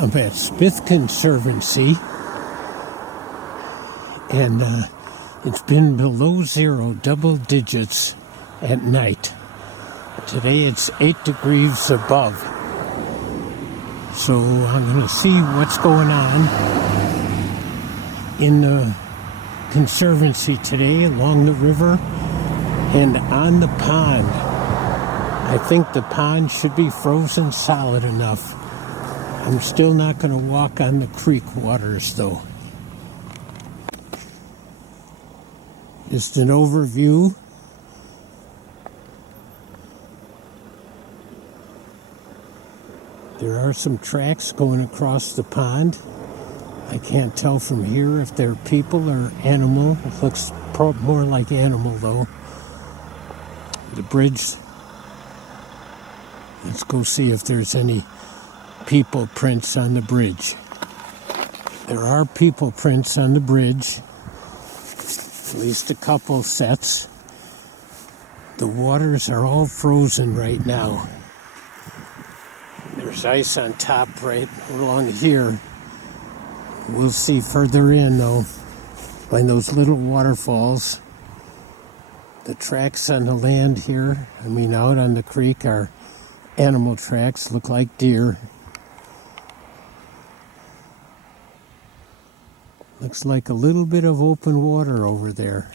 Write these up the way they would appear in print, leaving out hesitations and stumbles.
I'm at Smith Conservancy, and it's been below zero, double digits at night. Today it's 8 degrees above. So I'm going to see what's going on in the Conservancy today along the river and on the pond. I think the pond should be frozen solid enough. I'm still not going to walk on the creek waters though. Just an overview. There are some tracks going across the pond. I can't tell from here if they're people or animal. It looks more like animal though. The bridge. Let's go see if there's any people prints on the bridge. There are people prints on the bridge. At least a couple sets. The waters are all frozen right now. There's ice on top right along here. We'll see further in though, by those little waterfalls. The tracks on the land here, out on the creek, are animal tracks, look like deer. Looks like a little bit of open water over there.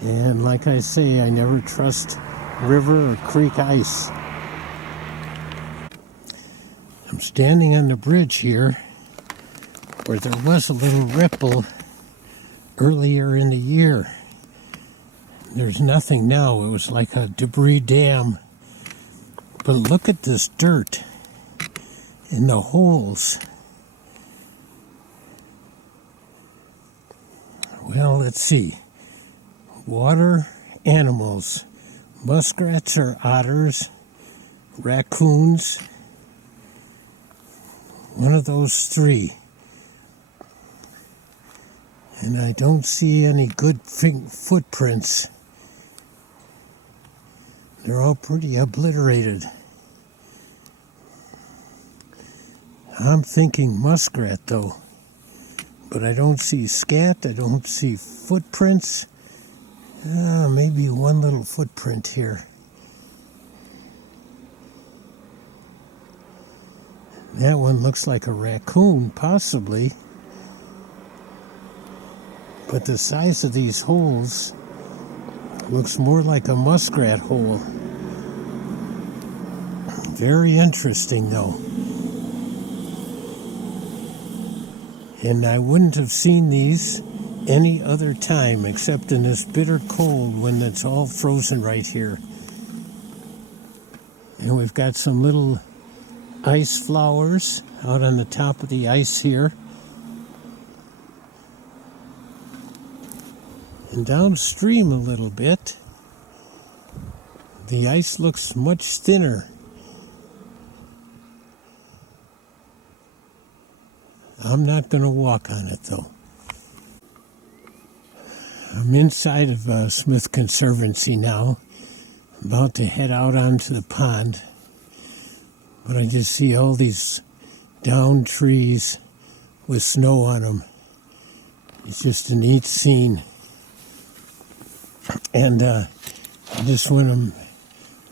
And like I say, I never trust river or creek ice. I'm standing on the bridge here where there was a little ripple earlier in the year. There's nothing now. It was like a debris dam. But look at this dirt in the holes. Well, let's see. Water animals. Muskrats or otters. Raccoons. One of those three. And I don't see any good footprints. They're all pretty obliterated. I'm thinking muskrat though. But I don't see scat, I don't see footprints. Maybe one little footprint here. That one looks like a raccoon, possibly. But the size of these holes looks more like a muskrat hole. Very interesting, though. And I wouldn't have seen these any other time except in this bitter cold when it's all frozen right here. And we've got some little ice flowers out on the top of the ice here. And downstream a little bit, the ice looks much thinner. I'm not going to walk on it though. I'm inside of Smith Conservancy now, about to head out onto the pond. But I just see all these downed trees with snow on them. It's just a neat scene. And I just want to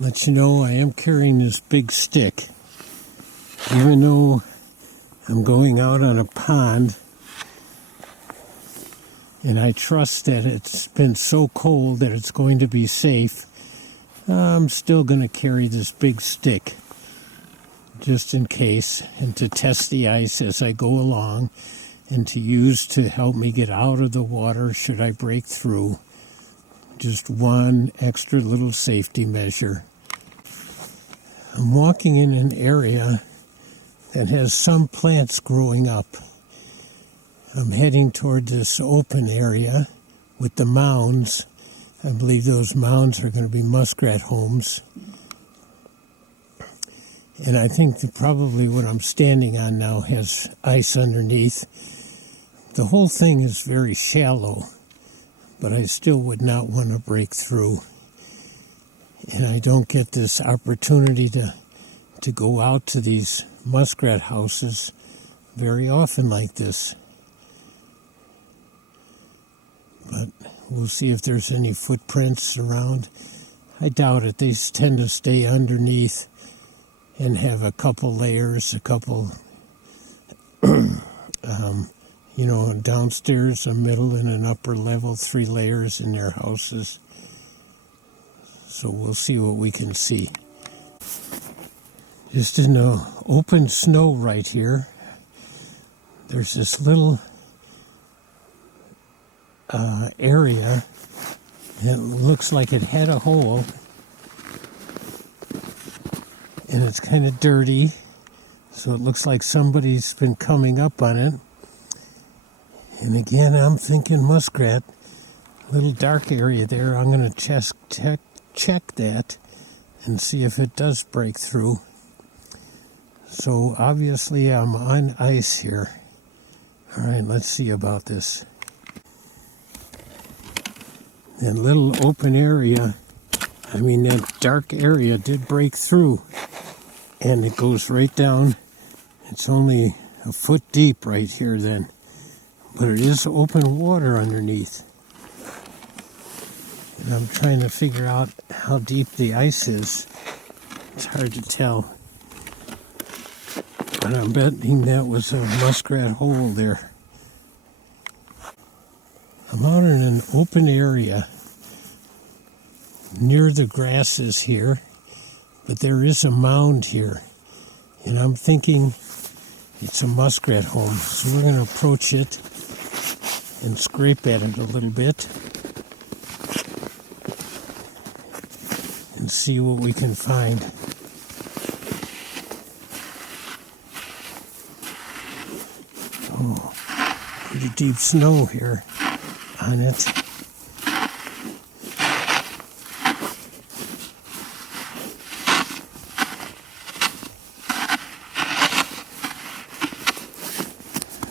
let you know I am carrying this big stick. Even though I'm going out on a pond, and I trust that it's been so cold that it's going to be safe, I'm still going to carry this big stick. Just in case, and to test the ice as I go along, and to use to help me get out of the water should I break through. Just one extra little safety measure. I'm walking in an area that has some plants growing up. I'm heading toward this open area with the mounds. I believe those mounds are going to be muskrat homes. And I think that probably what I'm standing on now has ice underneath. The whole thing is very shallow, but I still would not want to break through. and I don't get this opportunity to go out to these muskrat houses very often like this. But we'll see if there's any footprints around. I doubt it. They tend to stay underneath and have a couple layers, downstairs, a middle, and an upper level, 3 layers in their houses. So we'll see what we can see. Just in the open snow right here, there's this little area that looks like it had a hole, and it's kind of dirty, so it looks like somebody's been coming up on it. And again, I'm thinking muskrat. Little dark area there. I'm going to check that and see if it does break through. So obviously I'm on ice here. All right, let's see about this. That little open area, that dark area did break through, and it goes right down. It's only a foot deep right here then, but it is open water underneath. And I'm trying to figure out how deep the ice is. It's hard to tell. But I'm betting that was a muskrat hole there. I'm out in an open area near the grasses here, but there is a mound here. And I'm thinking it's a muskrat home. So we're going to approach it and scrape at it a little bit and see what we can find. Oh, pretty deep snow here on it.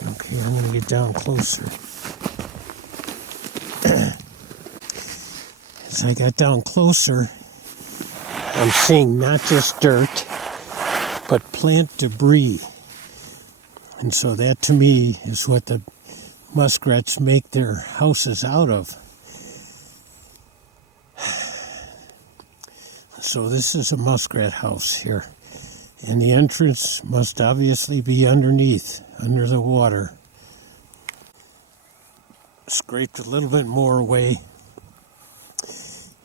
Okay, I'm going to get down closer. As I got down closer, I'm seeing not just dirt, but plant debris. And so that to me is what the muskrats make their houses out of. So this is a muskrat house here. And the entrance must obviously be underneath, under the water. Scraped a little bit more away.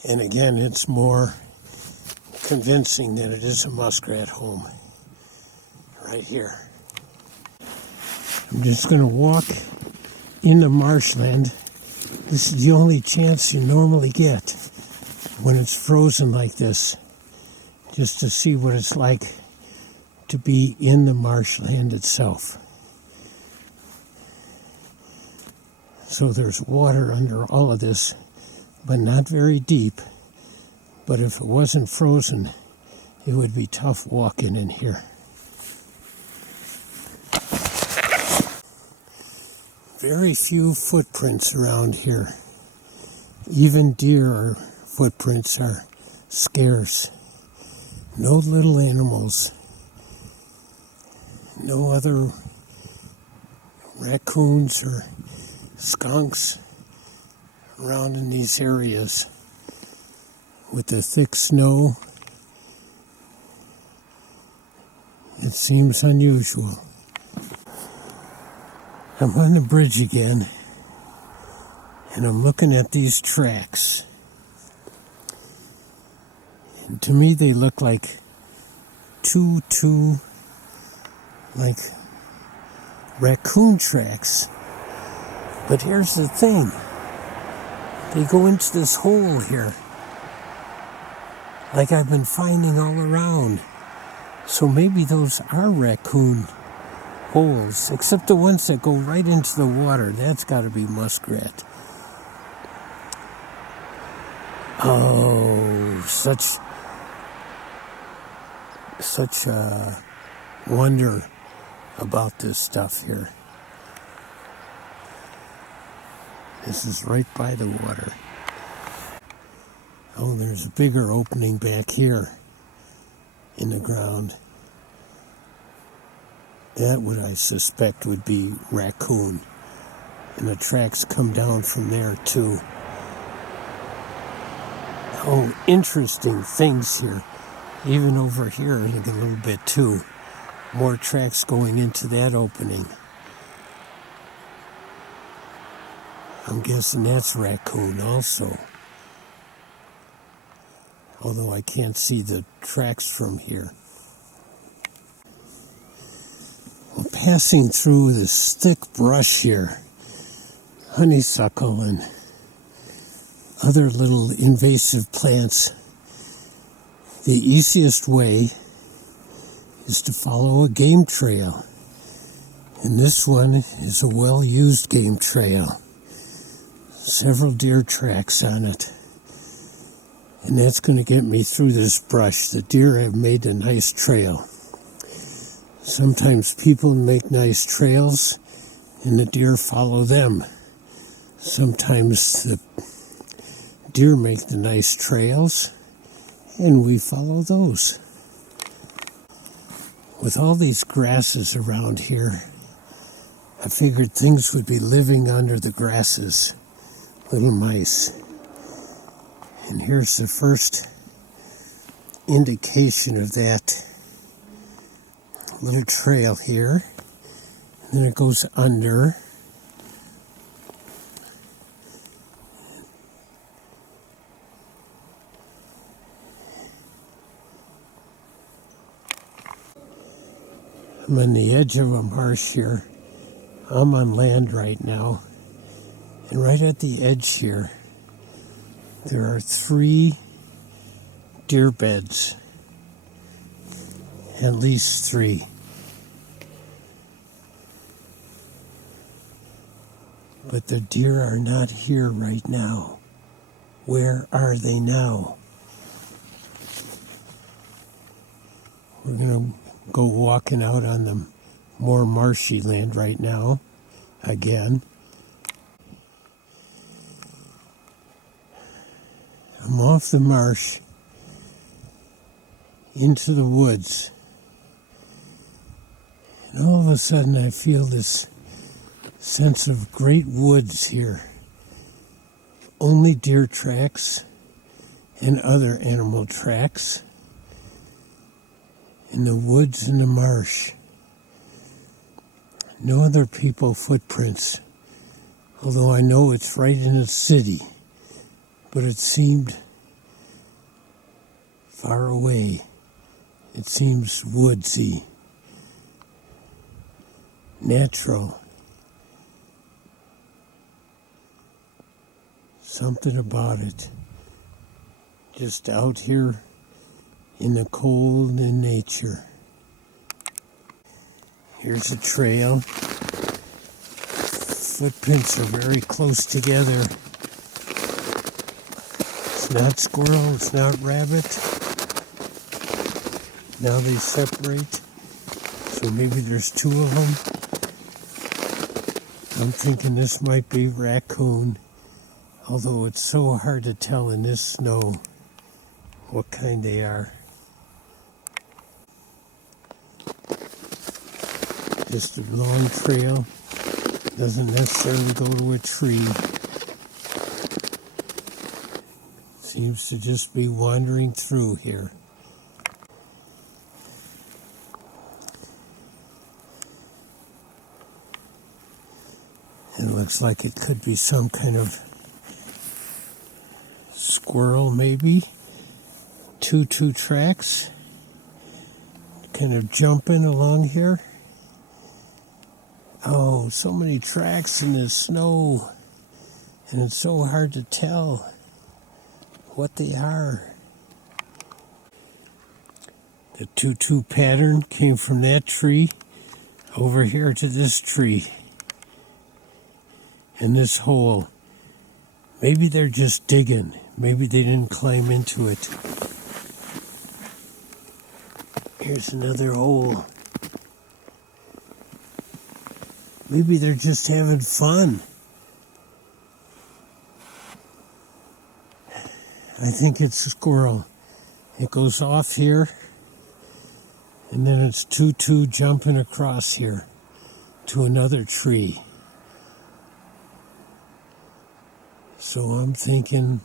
And again, it's more convincing that it is a muskrat home. Right here. I'm just going to walk in the marshland. This is the only chance you normally get when it's frozen like this, just to see what it's like to be in the marshland itself. So there's water under all of this, but not very deep. But if it wasn't frozen, it would be tough walking in here. Very few footprints around here. Even deer footprints are scarce. No little animals. No other raccoons or skunks around in these areas. With the thick snow, it seems unusual. I'm on the bridge again, and I'm looking at these tracks. And to me, they look like two like raccoon tracks. But here's the thing. They go into this hole here, like I've been finding all around. So maybe those are raccoon holes, except the ones that go right into the water. That's got to be muskrat. Oh, such a wonder about this stuff here. This is right by the water. Oh, there's a bigger opening back here in the ground. That would, I suspect, would be raccoon. And the tracks come down from there too. Oh, interesting things here. Even over here, I think a little bit too. More tracks going into that opening. I'm guessing that's raccoon also. Although I can't see the tracks from here. Well, passing through this thick brush here, honeysuckle and other little invasive plants, the easiest way is to follow a game trail. And this one is a well-used game trail. Several deer tracks on it. And that's going to get me through this brush. The deer have made a nice trail. Sometimes people make nice trails and the deer follow them. Sometimes the deer make the nice trails and we follow those. With all these grasses around here, I figured things would be living under the grasses. Little mice. And here's the first indication of that. Little trail here. And then it goes under. I'm on the edge of a marsh here. I'm on land right now. And right at the edge here, there are 3 deer beds. At least 3. But the deer are not here right now. Where are they now? We're going to go walking out on the more marshy land right now, again. I'm off the marsh into the woods. And all of a sudden I feel this sense of great woods here. Only deer tracks and other animal tracks in the woods and the marsh. No other people footprints, although I know it's right in a city, but it seemed far away. It seems woodsy, natural. Something about it. Just out here in the cold in nature. Here's a trail. Footprints are very close together. It's not squirrel, it's not rabbit. Now they separate. So maybe there's 2 of them. I'm thinking this might be raccoon. Although it's so hard to tell in this snow what kind they are. Just a long trail, doesn't necessarily go to a tree. Seems to just be wandering through here. It looks like it could be some kind of squirrel, maybe. 2 tracks, kind of jumping along here. Oh, so many tracks in the snow, and it's so hard to tell what they are. The 2 pattern came from that tree over here to this tree. In this hole. Maybe they're just digging. Maybe they didn't climb into it. Here's another hole. Maybe they're just having fun. I think it's a squirrel. It goes off here, and then it's Tutu jumping across here to another tree. So I'm thinking,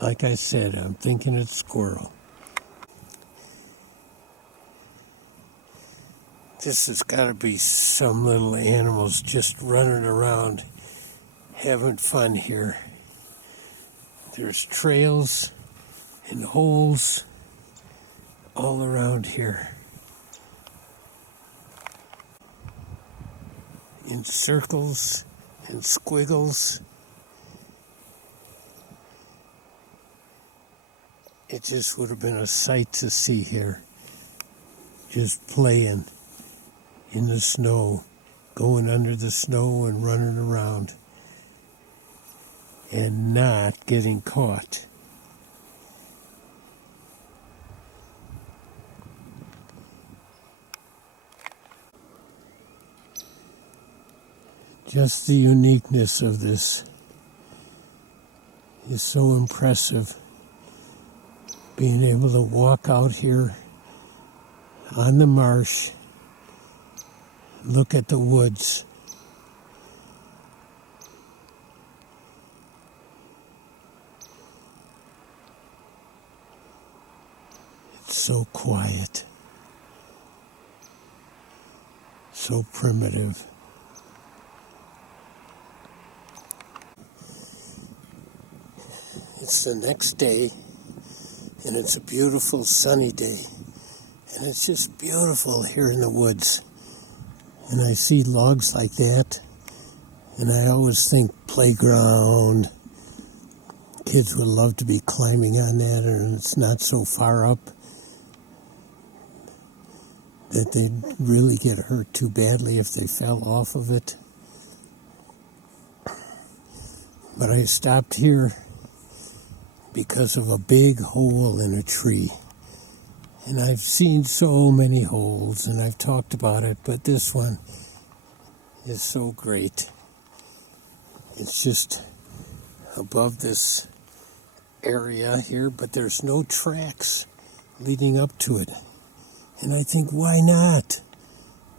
like I said, I'm thinking it's squirrel. This has got to be some little animals just running around having fun here. There's trails and holes all around here. In circles and squiggles. It just would have been a sight to see here. Just playing in the snow, going under the snow and running around and not getting caught. Just the uniqueness of this is so impressive. Being able to walk out here on the marsh, look at the woods. It's so quiet, so primitive. It's the next day, and it's a beautiful sunny day, and it's just beautiful here in the woods. And I see logs like that, and I always think playground. Kids would love to be climbing on that, and it's not so far up that they'd really get hurt too badly if they fell off of it. But I stopped here because of a big hole in a tree. And I've seen so many holes, and I've talked about it, but this one is so great. It's just above this area here, but there's no tracks leading up to it. And I think, why not?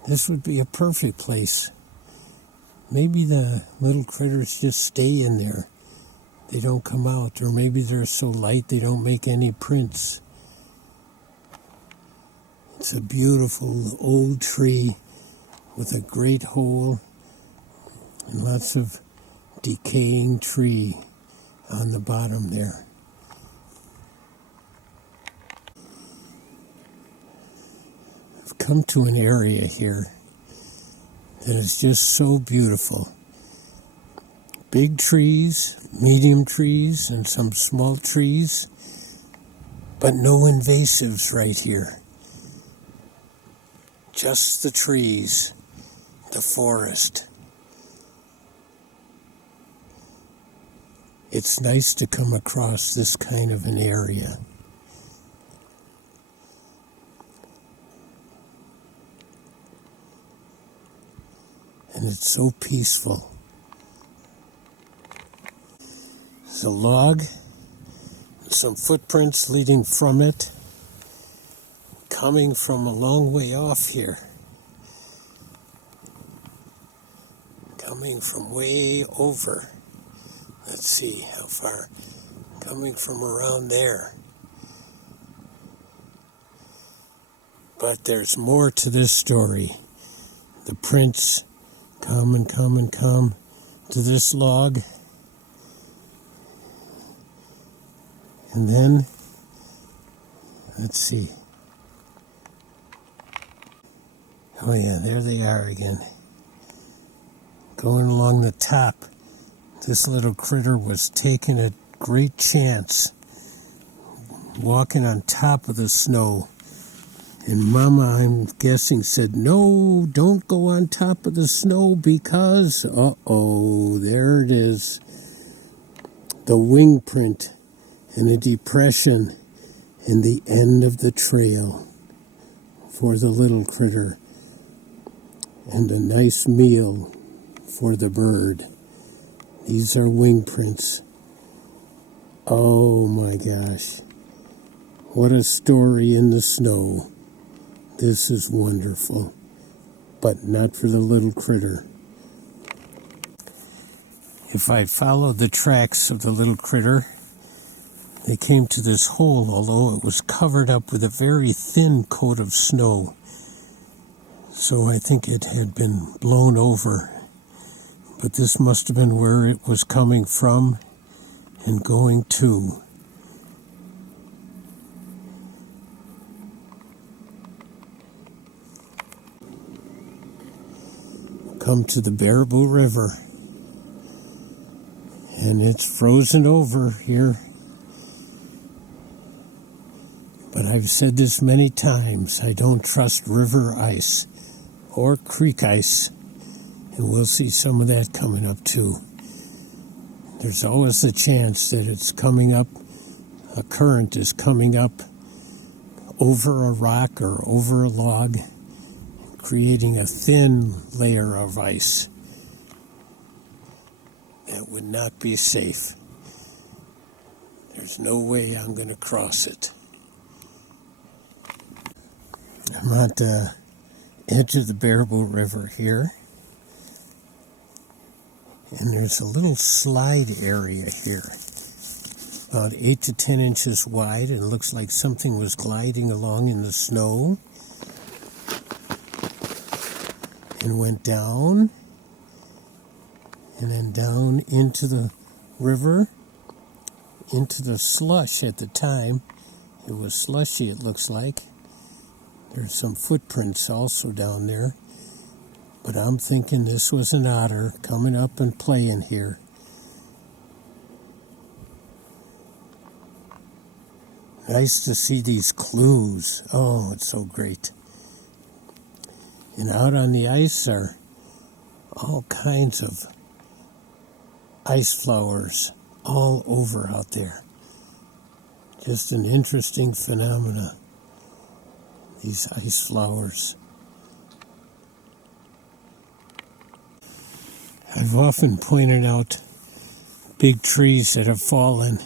This would be a perfect place. Maybe the little critters just stay in there. They don't come out, or maybe they're so light they don't make any prints. It's a beautiful old tree with a great hole and lots of decaying tree on the bottom there. I've come to an area here that is just so beautiful. Big trees, medium trees, and some small trees, but no invasives right here. Just the trees, the forest. It's nice to come across this kind of an area. And it's so peaceful. There's a log, some footprints leading from it, coming from a long way off here. Coming from way over. Let's see how far. Coming from around there. But there's more to this story. The prints come and come and come to this log. And then, let's see. Oh yeah, there they are again. Going along the top. This little critter was taking a great chance. Walking on top of the snow. And Mama, I'm guessing, said, no, don't go on top of the snow because, uh-oh, there it is. The wing print and a depression in the end of the trail for the little critter. And a nice meal for the bird. These are wing prints. Oh my gosh. What a story in the snow. This is wonderful. But not for the little critter. If I followed the tracks of the little critter, they came to this hole, although it was covered up with a very thin coat of snow. So I think it had been blown over. But this must have been where it was coming from and going to. Come to the Baraboo River. And it's frozen over here. But I've said this many times, I don't trust river ice or creek ice. And we'll see some of that coming up too. There's always the chance that it's coming up, a current is coming up over a rock or over a log, creating a thin layer of ice. That would not be safe. There's no way I'm going to cross it. I'm at the edge of the Baraboo River here. And there's a little slide area here, about 8 to 10 inches wide, and it looks like something was gliding along in the snow and went down, and then down into the river, into the slush at the time. It was slushy, it looks like. There's some footprints also down there. But I'm thinking this was an otter coming up and playing here. Nice to see these clues. Oh, it's so great. And out on the ice are all kinds of ice flowers all over out there. Just an interesting phenomena, these ice flowers. I've often pointed out big trees that have fallen,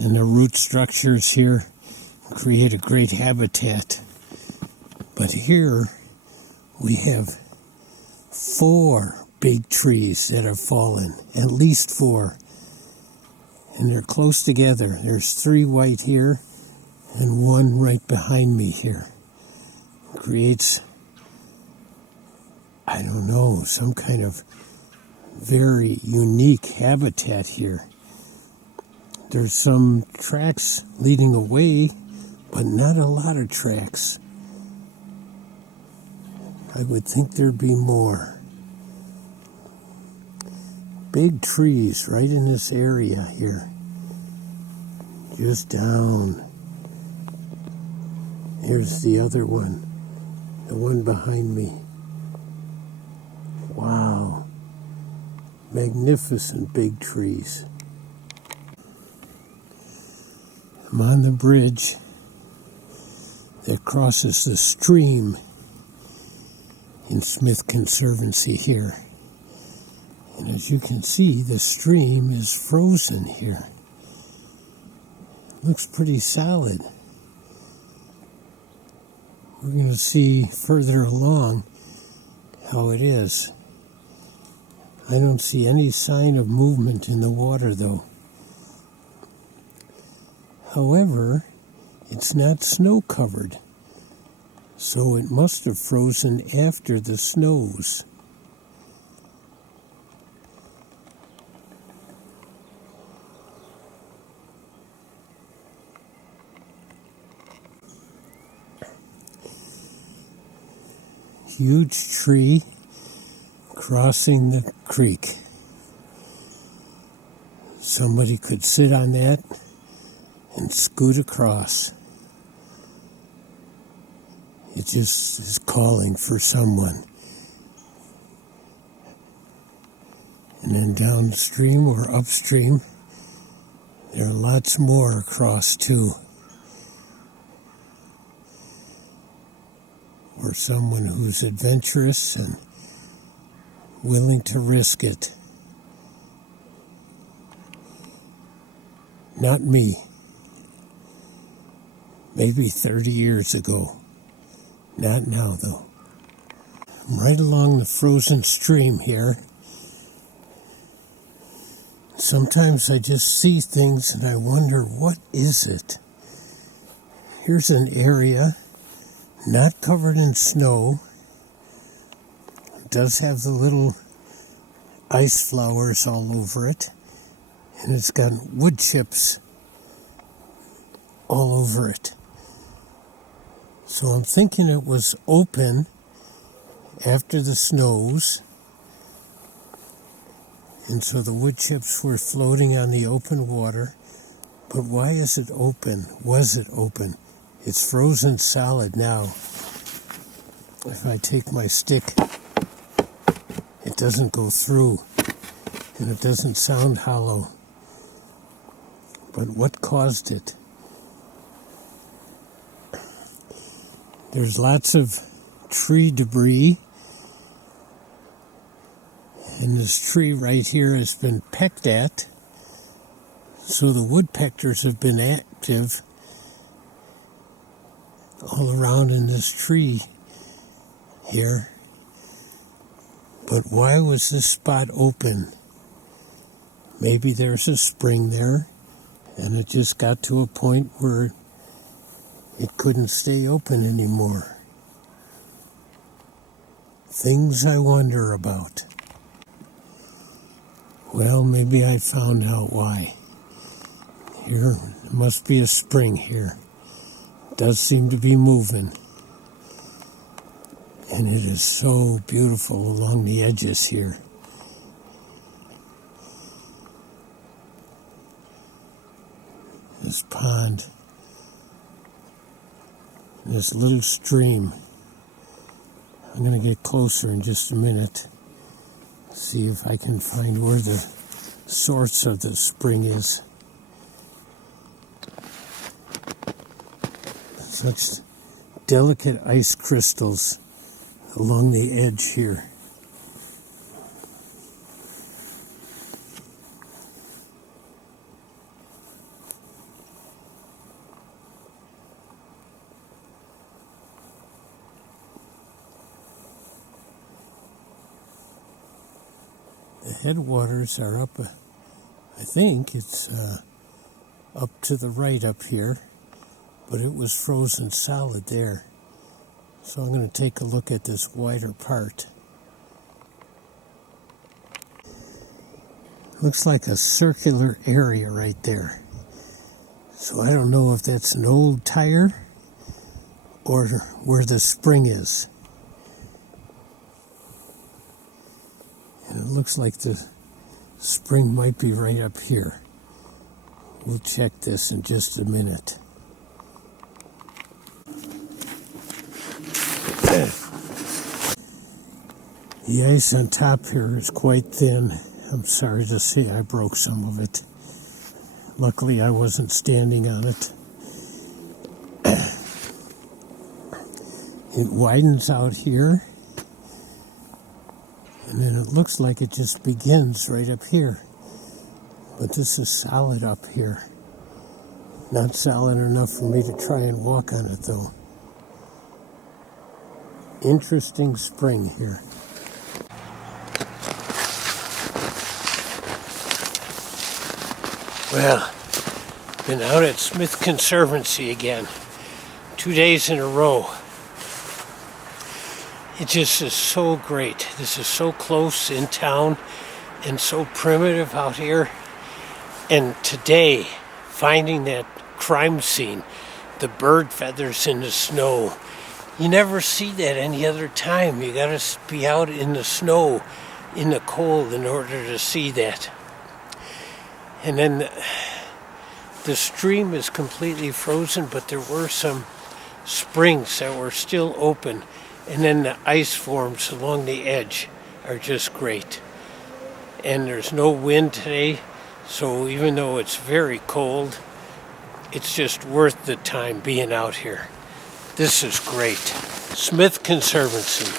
and the root structures here create a great habitat. But here we have 4 big trees that have fallen, at least 4. And they're close together. There's 3 white here and 1 right behind me here. Creates, I don't know, some kind of very unique habitat here. There's some tracks leading away, but not a lot of tracks. I would think there'd be more. Big trees right in this area here. Just down. Here's the other one. The one behind me. Wow. Magnificent big trees. I'm on the bridge that crosses the stream in Smith Conservancy here. And as you can see, the stream is frozen here. Looks pretty solid. We're going to see further along how it is. I don't see any sign of movement in the water, though. However, it's not snow-covered, so it must have frozen after the snows. Huge tree crossing the creek. Somebody could sit on that and scoot across. It just is calling for someone. And then downstream or upstream, there are lots more across too. Or someone who's adventurous and willing to risk it. Not me. Maybe 30 years ago. Not now, though. I'm right along the frozen stream here. Sometimes I just see things and I wonder, what is it? Here's an area not covered in snow. It does have the little ice flowers all over it. And it's got wood chips all over it. So I'm thinking it was open after the snows. And so the wood chips were floating on the open water. But why is it open? Was it open? It's frozen solid now. If I take my stick, it doesn't go through. And it doesn't sound hollow. But what caused it? There's lots of tree debris. And this tree right here has been pecked at. So the woodpeckers have been active all around in this tree here. But why was this spot open? Maybe there's a spring there, and it just got to a point where it couldn't stay open anymore. Things I wonder about. Well, maybe I found out why. Here, there must be a spring here. It does seem to be moving. And it is so beautiful along the edges here. This pond. This little stream. I'm going to get closer in just a minute. See if I can find where the source of the spring is. Such delicate ice crystals along the edge here. The headwaters are up, I think it's up to the right up here, but it was frozen solid there. So I'm going to take a look at this wider part. Looks like a circular area right there. So I don't know if that's an old tire or where the spring is. And it looks like the spring might be right up here. We'll check this in just a minute. The ice on top here is quite thin. I'm sorry to say I broke some of it. Luckily I wasn't standing on it. It widens out here. And then it looks like it just begins right up here. But this is solid up here. Not solid enough for me to try and walk on it though. Interesting spring here. Well, been out at Smith Conservancy again. 2 days in a row. It just is so great. This is so close in town and so primitive out here. And today, finding that crime scene, the bird feathers in the snow. You never see that any other time. You gotta be out in the snow, in the cold, in order to see that. And then the stream is completely frozen, but there were some springs that were still open. And then the ice forms along the edge are just great. And there's no wind today, so even though it's very cold, it's just worth the time being out here. This is great. Smith Conservancy.